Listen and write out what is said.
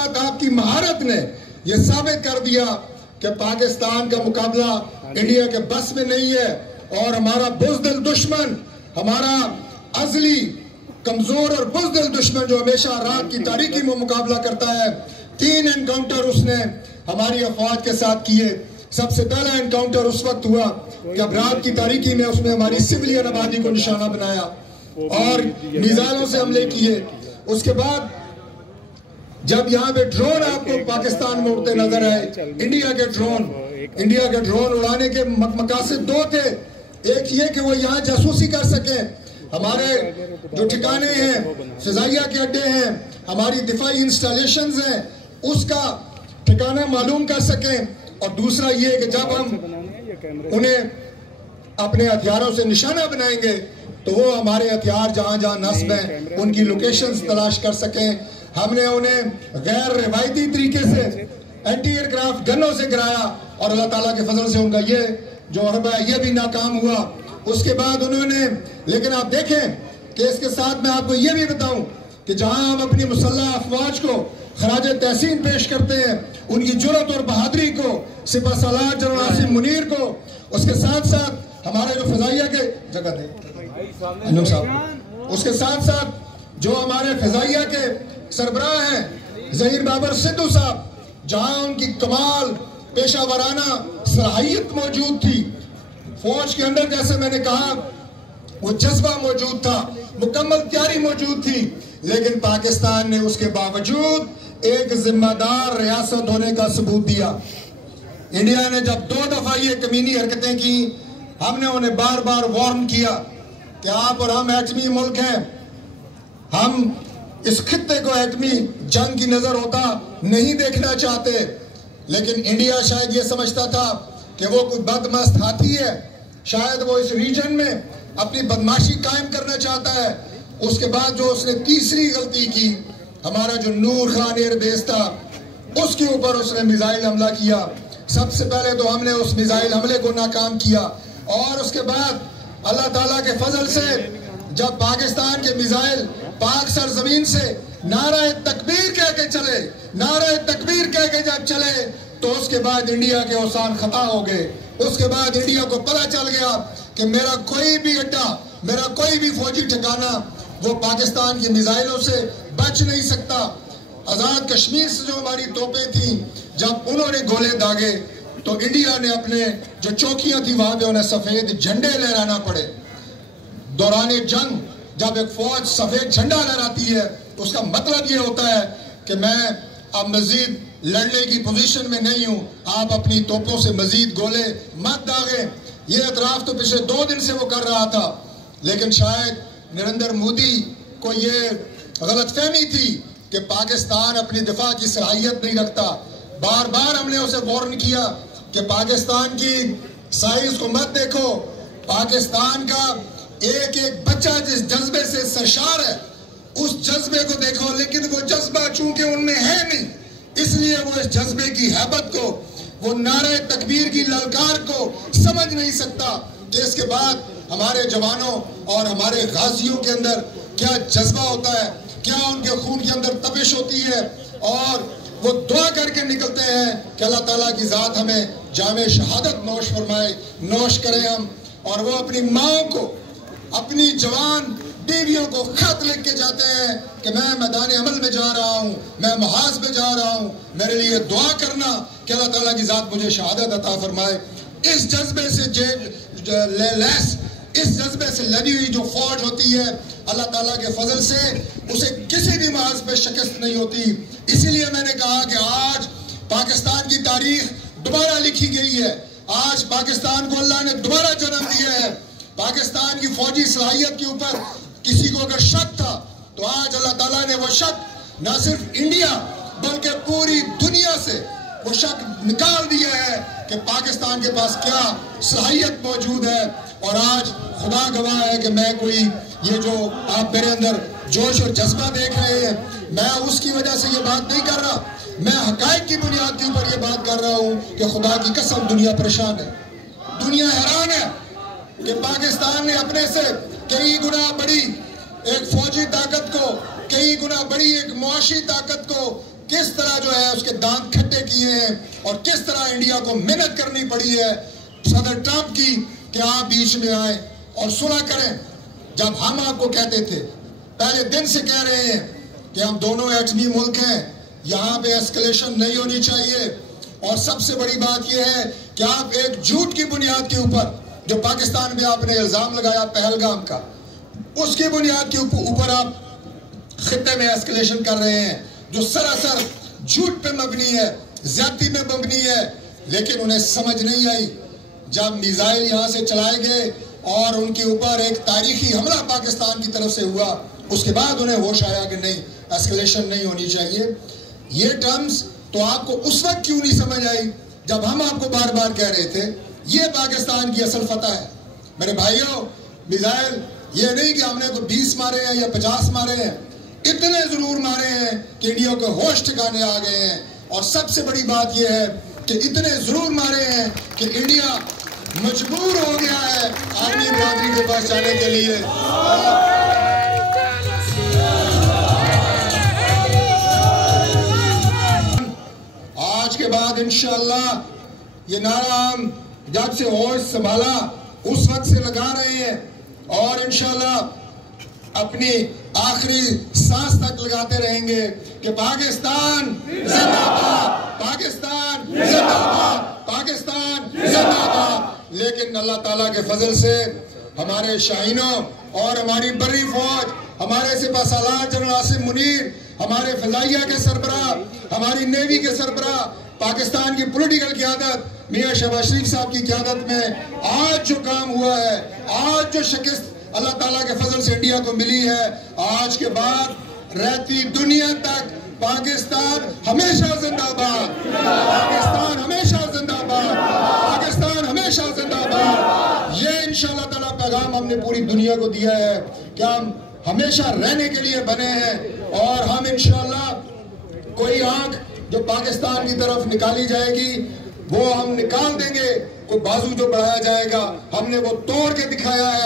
आप की महारत ने यह साबित कर दिया कि पाकिस्तान का मुकाबला इंडिया के बस में नहीं है और हमारा बुज़दिल दुश्मन, हमारा अज़ली कमजोर और बुज़दिल दुश्मन जो हमेशा रात की तारीकी में मुकाबला करता है। 3 एनकाउंटर उसने हमारी अफवाज के साथ किए। सबसे पहला एनकाउंटर उस वक्त हुआ जब रात की तारीकी में उसने हमारी सिविलियन आबादी को निशाना बनाया और मिसाइलों से हमले किए। उसके बाद जब यहाँ पे ड्रोन आपको पाकिस्तान में उड़ते नजर आए, इंडिया के ड्रोन उड़ाने के मकासद 2 थे। एक ये कि वो यहाँ जासूसी कर सके, हमारे जो ठिकाने हैं, फिजाइया के अड्डे हैं, हमारी दिफाई इंस्टॉलेशंस हैं, उसका ठिकाना मालूम कर सकें। और दूसरा ये कि जब हम उन्हें अपने हथियारों से निशाना बनाएंगे तो वो हमारे हथियार जहां जहां नस्ब हैं उनकी लोकेशंस तलाश कर सकें। हमने उन्हें गैर रिवायती तरीके से एंटी एयरक्राफ्ट गनों से गिराया और अल्लाह ताला के फजल से उनका ये जो हरबा है ये भी नाकाम हुआ। उसके बाद उन्होंने, लेकिन आप देखें कि इसके साथ मैं आपको ये भी बताऊं कि जहां हम अपनी मुसल्लह अफवाज को खराज तहसीन पेश करते हैं, उनकी जुर्रत और बहादुरी को, सिपह सालार जनरल आसिम मुनीर को, उसके साथ साथ हमारे जो फिजाइया के जगह थे साहब, उसके साथ साथ जो हमारे फिजाइया के सरबराह हैं ज़हीर बाबर सिद्धू साहब, जहां उनकी कमाल पेशा वराना सलाहियत मौजूद थी, फौज के अंदर जैसे मैंने कहा वो जज्बा मौजूद था, मुकम्मल तैयारी मौजूद थी, लेकिन पाकिस्तान ने उसके बावजूद एक जिम्मेदार रियासत होने का सबूत दिया। इंडिया ने जब 2 दफा ये कमीनी हरकतें की, हमने उन्हें बार बार वार्न किया कि आप और हम एटमी मुल्क हैं, हम इस खित्ते को एटमी जंग की नजर होता नहीं देखना चाहते। लेकिन इंडिया शायद ये समझता था कि वो कोई बदमस्त हाथी है, शायद वो इस रीजन में अपनी बदमाशी कायम करना चाहता है। उसके बाद जो उसने तीसरी गलती की, हमारा जो नूर खान एयरबेस था उसके ऊपर उसने मिसाइल हमला किया। सबसे पहले तो हमने उस मिसाइल हमले को नाकाम किया और उसके बाद अल्लाह ताला के फजल से जब पाकिस्तान के मिसाइल पाक सरजमीन से नारा तकबीर कह के चले, नारा तकबीर कह के जब चले तो उसके बाद इंडिया के औसान खता हो गए। उसके बाद इंडिया को पता चल गया कि मेरा कोई भी अड्डा, मेरा कोई भी फौजी ठिकाना वो पाकिस्तान की मिसाइलों से बच नहीं सकता। आजाद कश्मीर से जो हमारी तोपें थी, जब उन्होंने गोले दागे तो इंडिया ने अपने जो चौकियां थी वहां पे उन्हें सफेद झंडे लहराना पड़े। दौरान जंग जब एक फौज सफेद झंडा लहराती है तो उसका मतलब ये होता है कि मैं अब मजीद लड़ने की पोजीशन में नहीं हूं, आप अपनी तोपों से मजीद गोले मत दागें। ये एतराफ तो पिछले 2 दिन से वो कर रहा था, लेकिन शायद नरेंद्र मोदी को ये गलतफहमी थी कि पाकिस्तान अपनी दिफा की सलाहियत नहीं रखता। बार बार हमने उसे वार्न किया कि पाकिस्तान की साइज को मत देखो, पाकिस्तान का एक एक बच्चा जिस जज्बे से सरशार है उस जज्बे को देखो, लेकिन वो जज्बा चूंकि उनमें है नहीं, इसलिए वो इस जज्बे की हैबत को, वो नारे तकबीर की ललकार को समझ नहीं सकता कि इसके बाद हमारे जवानों और हमारे गाजियों के अंदर क्या जज्बा होता है, क्या उनके खून के अंदर तपिश होती है। और वो दुआ करके निकलते हैं कि अल्लाह ताला की ज़ात हमें जामे शहादत नौश फरमाए, नौश करें हम। और वो अपनी माओ को, अपनी जवान बीवियों को खत लिख के जाते हैं कि मैं मैदान अमल में जा रहा हूँ, मैं महाज में जा रहा हूँ, मेरे लिए दुआ करना कि अल्लाह ताला की ज़ात मुझे शहादत अता फरमाए। इस जज्बे से इस जज्बे से लड़ी हुई जो फौज होती है, अल्लाह ताला के फजल से उसे किसी भी महाज पे शिकस्त नहीं होती। इसीलिए मैंने कहा कि आज पाकिस्तान की तारीख दोबारा लिखी गई है। आज पाकिस्तान को अल्लाह ने दोबारा जन्म दिया है। पाकिस्तान की फौजी सलाहियत के ऊपर किसी को अगर शक था तो आज अल्लाह ताला ने वो शक न सिर्फ इंडिया बल्कि पूरी दुनिया से वो शक निकाल दिया है कि पाकिस्तान के पास क्या सलाहियत मौजूद है। और आज खुदा गवाह है कि मैं कोई ये जो आप मेरे अंदर जोश और जज्बा देख रहे हैं, मैं उसकी वजह से ये बात नहीं कर रहा, मैं हकायक की बुनियाद के ऊपर ये बात कर रहा हूँ कि खुदा की कसम दुनिया परेशान है, दुनिया हैरान है कि पाकिस्तान ने अपने से कई गुना बड़ी एक फौजी ताकत को, कई गुना बड़ी एक मुआशी ताकत को, کس طرح جو ہے اس کے دانت کھٹے کیے ہیں اور کس طرح انڈیا کو محنت کرنی پڑی ہے صدر ٹرمپ کی کہ آپ بیچ میں آئیں اور صلح کریں. جب ہم آپ کو کہتے تھے، پہلے دن سے کہہ رہے ہیں کہ ہم دونوں ایٹمی ملک ہیں، یہاں پہ ایسکلیشن نہیں ہونی چاہیے، اور سب سے بڑی بات یہ ہے کہ آپ ایک جھوٹ کی بنیاد کے اوپر جو پاکستان میں آپ نے الزام لگایا پہلگام کا، اس کی بنیاد کے اوپر آپ خطے میں ایسکلیشن کر رہے ہیں جو سراسر جھوٹ پہ مبنی ہے، زیادتی پہ مبنی ہے. لیکن انہیں سمجھ نہیں آئی جب میزائل یہاں سے چلائے گئے اور ان کے اوپر ایک تاریخی حملہ پاکستان کی طرف سے ہوا، اس کے بعد انہیں ہوش آیا کہ نہیں، ایسکلیشن نہیں ہونی چاہیے. یہ ٹرمز تو آپ کو اس وقت کیوں نہیں سمجھ آئی جب ہم آپ کو بار بار کہہ رہے تھے یہ پاکستان کی اصل فتح ہے. میرے بھائیوں، میزائل یہ نہیں کہ ہم نے کوئی 20 مارے ہیں یا 50 مارے ہیں، اتنے ضرور مارے ہیں کہ انڈیا کے ہوش ٹھکانے آ گئے ہیں. اور سب سے بڑی بات یہ ہے کہ اتنے ضرور مارے ہیں کہ انڈیا مجبور ہو گیا ہے عالمی برادری کے پاس جانے کے لیے. آج کے بعد انشاءاللہ یہ نعرہ ہم جب سے ہوش سنبھالا اس وقت سے لگا رہے ہیں اور انشاءاللہ اپنی آخری سانس تک لگاتے رہیں گے کہ پاکستان زندہ باد، پاکستان زندہ باد، پاکستان زندہ باد. لیکن اللہ تعالیٰ کے فضل سے ہمارے شاہینوں اور ہماری بری فوج، ہمارے سپہ سالار جنرل عاصم منیر، ہمارے فضائیہ کے سربراہ، ہماری نیوی کے سربراہ، پاکستان کی پولیٹیکل قیادت میاں شہباز شریف صاحب کی قیادت میں آج جو کام ہوا ہے، آج جو شکست اللہ تعالیٰ کے فضل سے انڈیا کو ملی ہے، آج کے بعد رہتی دنیا تک پاکستان ہمیشہ زندہ باد، پاکستان ہمیشہ زندہ باد، پاکستان ہمیشہ زندہ باد. یہ انشاءاللہ تعالیٰ پیغام ہم نے پوری دنیا کو دیا ہے کہ ہم ہمیشہ رہنے کے لیے بنے ہیں، اور ہم انشاءاللہ کوئی آنکھ جو پاکستان کی طرف نکالی جائے گی وہ ہم نکال دیں گے، کوئی بازو جو بڑھایا جائے گا ہم نے وہ توڑ کے دکھایا ہے.